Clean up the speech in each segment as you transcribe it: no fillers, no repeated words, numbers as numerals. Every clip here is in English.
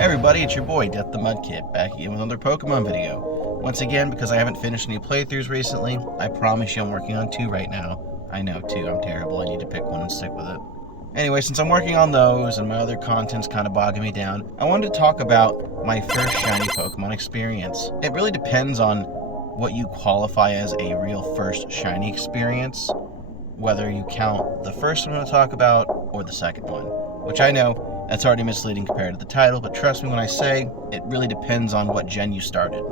Hey everybody, it's your boy, Death the Mudkip, back again with another Pokemon video. Once again, because I haven't finished any playthroughs recently, I promise you I'm working on 2 right now. I know, 2, I'm terrible, I need to pick one and stick with it. Anyway, since I'm working on those and my other content's kind of bogging me down, I wanted to talk about my first shiny Pokemon experience. It really depends on what you qualify as a real first shiny experience, whether you count the first one I'm going to talk about or the second one, which I know that's already misleading compared to the title, but trust me when I say it really depends on what gen you started.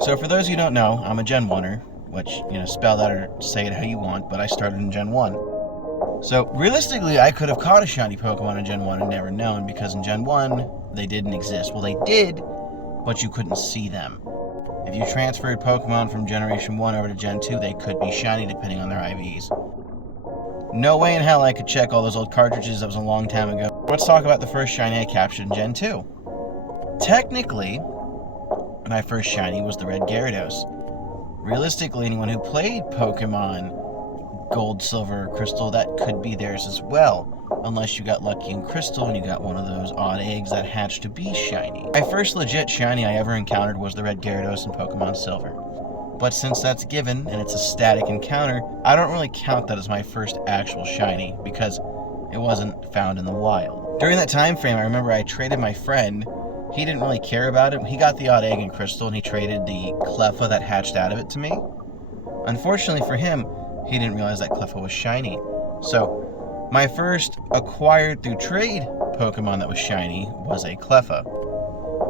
So for those of you who don't know, I'm a Gen 1er, which, spell that or say it how you want, but I started in Gen 1. So realistically, I could have caught a shiny Pokemon in Gen 1 and never known, because in Gen 1, they didn't exist. Well, they did, but you couldn't see them. If you transferred Pokemon from Generation 1 over to Gen 2, they could be shiny depending on their IVs. No way in hell I could check all those old cartridges, that was a long time ago. Let's talk about the first shiny I captured in Gen 2. Technically, my first shiny was the Red Gyarados. Realistically, anyone who played Pokemon Gold, Silver, or Crystal, that could be theirs as well. Unless you got lucky in Crystal and you got one of those odd eggs that hatched to be shiny. My first legit shiny I ever encountered was the Red Gyarados in Pokemon Silver. But since that's given, and it's a static encounter, I don't really count that as my first actual shiny, because it wasn't found in the wild. During that time frame, I remember I traded my friend. He didn't really care about it. He got the odd egg in Crystal, and he traded the Cleffa that hatched out of it to me. Unfortunately for him, he didn't realize that Cleffa was shiny. So, my first acquired through trade Pokemon that was shiny was a Cleffa.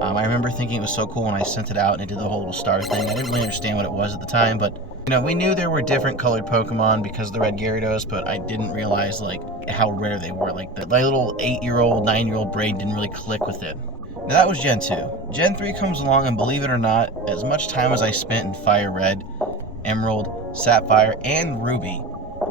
I remember thinking it was so cool when I sent it out and it did the whole little star thing. I didn't really understand what it was at the time, but we knew there were different colored Pokemon because of the Red Gyarados, but I didn't realize how rare they were. My little 8-year-old, 9-year-old brain didn't really click with it. Now that was Gen 2. Gen 3 comes along, and believe it or not, as much time as I spent in Fire Red, Emerald, Sapphire, and Ruby,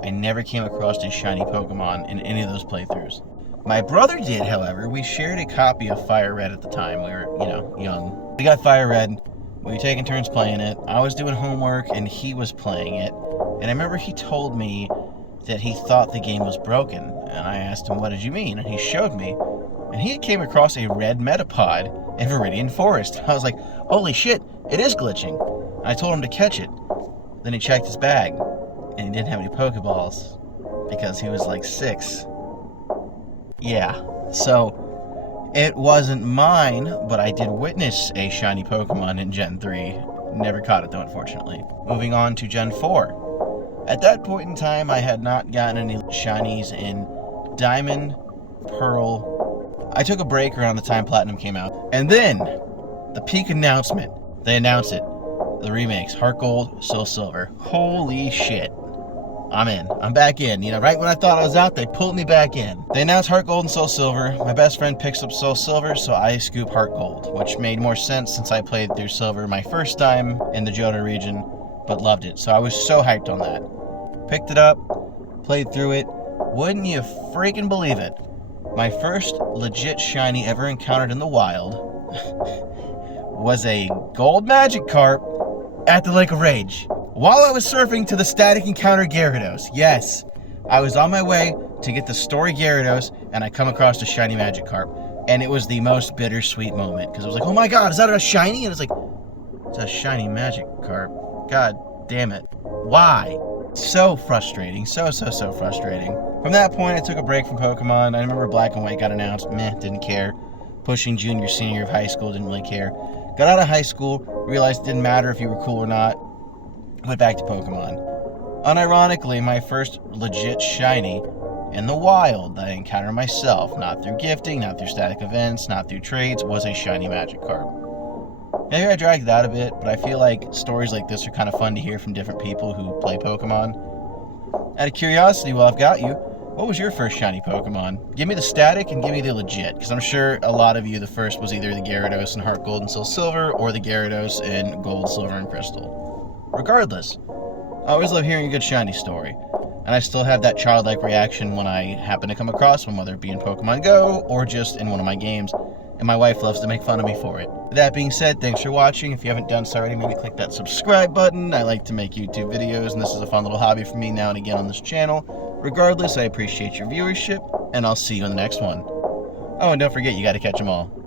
I never came across a shiny Pokemon in any of those playthroughs. My brother did, however. We shared a copy of Fire Red at the time. We were, young. We got Fire Red. We were taking turns playing it. I was doing homework, and he was playing it. And I remember he told me that he thought the game was broken. And I asked him, what did you mean? And he showed me. And he came across a red Metapod in Viridian Forest. I was like, holy shit, it is glitching. And I told him to catch it. Then he checked his bag, and he didn't have any Pokeballs because he was like 6. Yeah, so it wasn't mine, but I did witness a shiny Pokemon in Gen 3. Never caught it though, unfortunately. Moving on to Gen 4. At that point in time, I had not gotten any shinies in Diamond, Pearl. I took a break around the time Platinum came out. And then, the peak announcement. They announced it. The remakes, Heart Gold, Soul Silver. Holy shit. I'm in. I'm back in. Right when I thought I was out, they pulled me back in. They announced Heart Gold and Soul Silver. My best friend picks up Soul Silver, so I scoop Heart Gold, which made more sense since I played through Silver my first time in the Johto region, but loved it. So I was so hyped on that. Picked it up, played through it. Wouldn't you freaking believe it? My first legit shiny ever encountered in the wild was a gold Magikarp at the Lake of Rage. While I was surfing to the static encounter Gyarados, yes, I was on my way to get the story Gyarados, and I come across a shiny Magikarp, and it was the most bittersweet moment, because I was like, oh my god, is that a shiny? And it's like, it's a shiny Magikarp. God damn it. Why? So frustrating. So frustrating. From that point, I took a break from Pokemon. I remember Black and White got announced. Meh, didn't care. Pushing junior, senior of high school, didn't really care. Got out of high school, realized it didn't matter if you were cool or not. Went back to Pokemon. Unironically, my first legit shiny in the wild that I encountered myself, not through gifting, not through static events, not through trades, was a shiny Magikarp. Maybe I dragged that a bit, but I feel like stories like this are kind of fun to hear from different people who play Pokemon. Out of curiosity, while I've got you, what was your first shiny Pokemon? Give me the static and give me the legit, because I'm sure a lot of you, the first was either the Gyarados in Heart Gold and Soul Silver, or the Gyarados in Gold, Silver, and Crystal. Regardless, I always love hearing a good shiny story, and I still have that childlike reaction when I happen to come across one, whether it be in Pokemon Go or just in one of my games, and my wife loves to make fun of me for it. With that being said, thanks for watching. If you haven't done so already, maybe click that subscribe button. I like to make YouTube videos, and this is a fun little hobby for me now and again on this channel. Regardless, I appreciate your viewership, and I'll see you in the next one. Oh, and don't forget, you gotta catch them all.